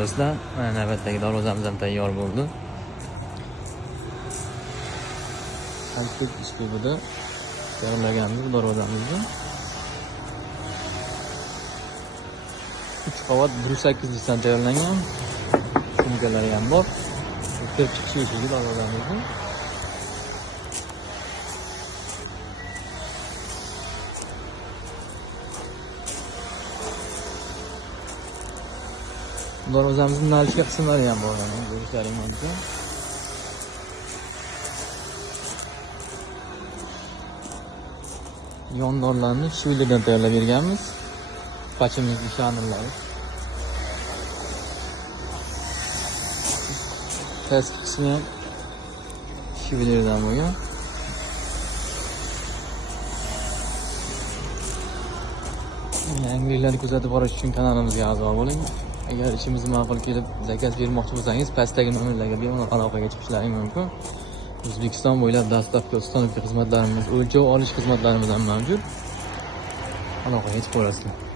Do'stlar, mana navbatdagi darvozamiz ham tayyor bo'ldi. Kalkit uslubida tayyorlaganmiz bu darvozamizni. 3 qavat 1.8 dan tayyorlangan. Sumkalari ham bor. Kirib chiqish eshigi darvozamizni. Darvozamizning nalishga qismlari ham bor, ko'rishlaring mumkin. Yondorlarni shvildan tayyorlab berganmiz. Pachimizning shanillari. Pastki qismi ham shvildan bo'lgan. Yangiliklarni kuzatib borish uchun kanalimizga a'zo bo'ling. Agar ishimiz ma'qul kelib zakaz bermoqchi bo'lsangiz, pastdagi nomerlarga bemalol aloqaga chiqishlaring mumkin. O'zbekiston bo'ylab dastavka, ustonovka xizmatlarimiz, o'lchov olish xizmatlarimiz ham mavjud. Aloqaga chiqib olasizlar.